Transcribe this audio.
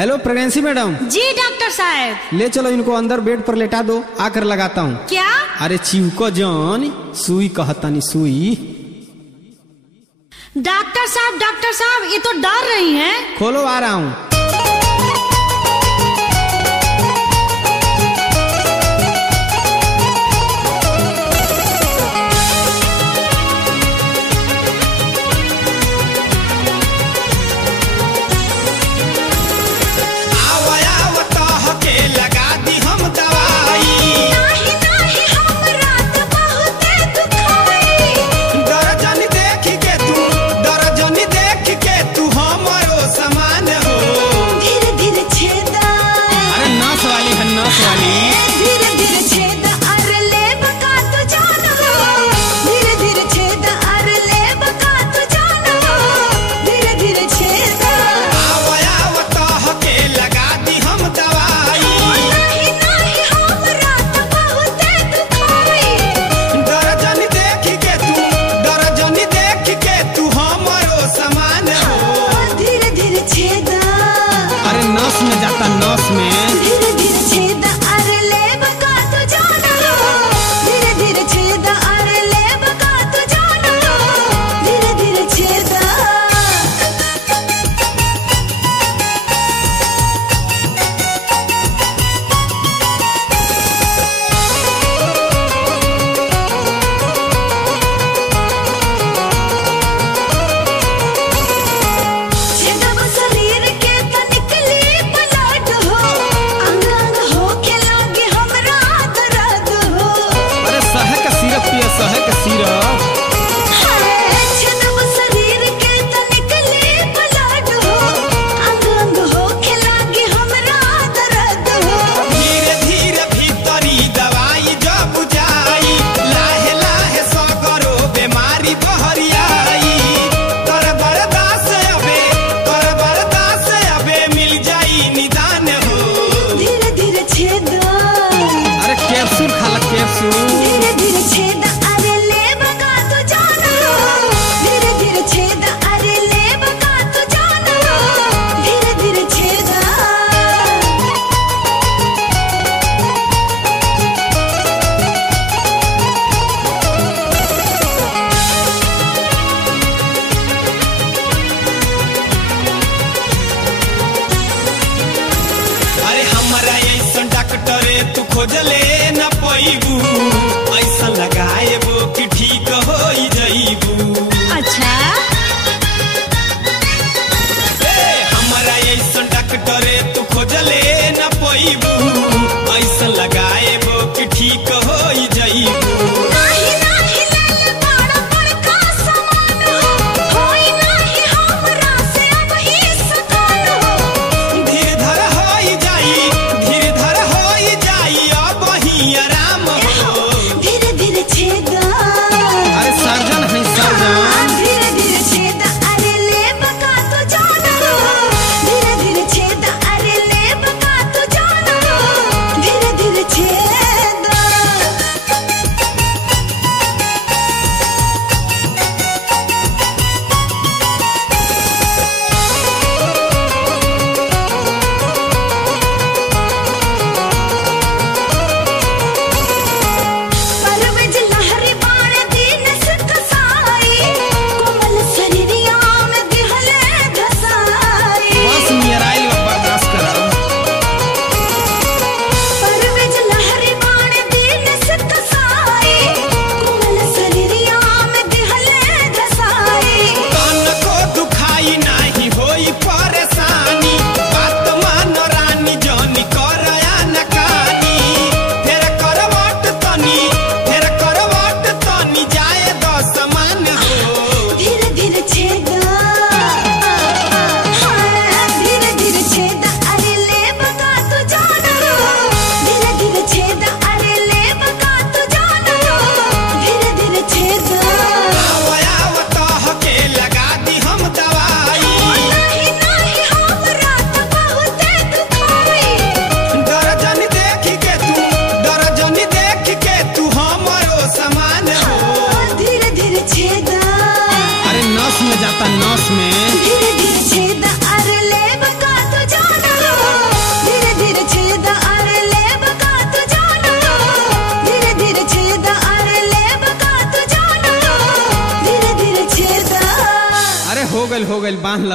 Hello pregnancy madam. जी doctor साहब। ले चलो इनको अंदर बेड पर लेटा दो, आकर लगाता हूँ। क्या? अरे चिवको जान, सुई कहतानी सुई। डॉक्टर साहब ये तो डर रही हैं। खोलो, आ रहा हूँ। खोजले न पैबू, ऐसा लगाएबो कि ठीक हो जाइबू। अच्छा हमारा ऐसा डॉक्टर तू खोजले न पैबू, ऐसा लगाएबो कि ठीक हो जाइबू। गइल बांध ल।